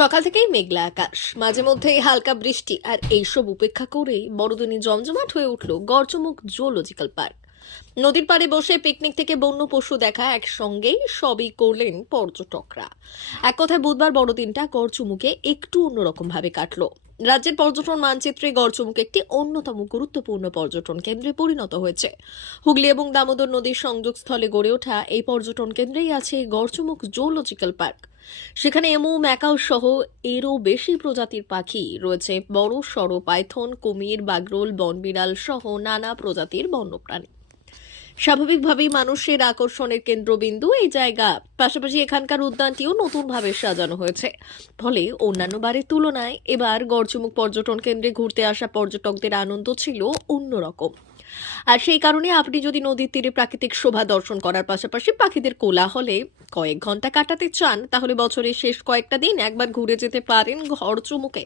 সকাল থেকেই মেঘলা আকাশ, মাঝে মধ্যেই হালকা বৃষ্টি, আর এইসব উপেক্ষা করেই বড়দিনে জমজমাট হয়ে উঠল গড়চমুখ জুলজিক্যাল পার্ক। নদীর পাড়ে বসে পিকনিক থেকে বন্য পশু দেখা একসঙ্গেই সবই করলেন পর্যটকরা। এক কথায় বুধবার বড়দিনটা গড়চমুখে একটু অন্যরকম ভাবে কাটলো। রাজ্যের পর্যটন মানচিত্রে গড়চমুখ একটি অন্যতম গুরুত্বপূর্ণ পর্যটন কেন্দ্রে পরিণত হয়েছে। হুগলি এবং দামোদর নদীর সংযোগস্থলে গড়ে ওঠা এই পর্যটন কেন্দ্রেই আছে গড়চমুখ জুলজিক্যাল পার্ক। সেখানে এমু, ম্যাকাও সহ এরও বেশি প্রজাতির পাখি রয়েছে। বড় সড় পাইথন, কুমির, বাগরোল, বনবিড়াল সহ নানা প্রজাতির বন্যপ্রাণী। স্বাভাবিকভাবেই মানুষের আকর্ষণের কেন্দ্রবিন্দু এই জায়গা। পাশাপাশি এখানকার উদ্যানটিও নতুনভাবে সাজানো হয়েছে। ফলে অন্যান্য বারের তুলনায় এবার গড়চমুখ পর্যটন কেন্দ্রে ঘুরতে আসা পর্যটকদের আনন্দ ছিল অন্যরকম। আর সেই কারণে আপনি যদি নদীর তীরে প্রাকৃতিক শোভা দর্শন করার পাশাপাশি পাখিদের কোলাহলে কয়েক ঘন্টা কাটাতে চান, তাহলে বছরের শেষ কয়েকটা দিন একবার ঘুরে যেতে পারেন গড়চমুখে।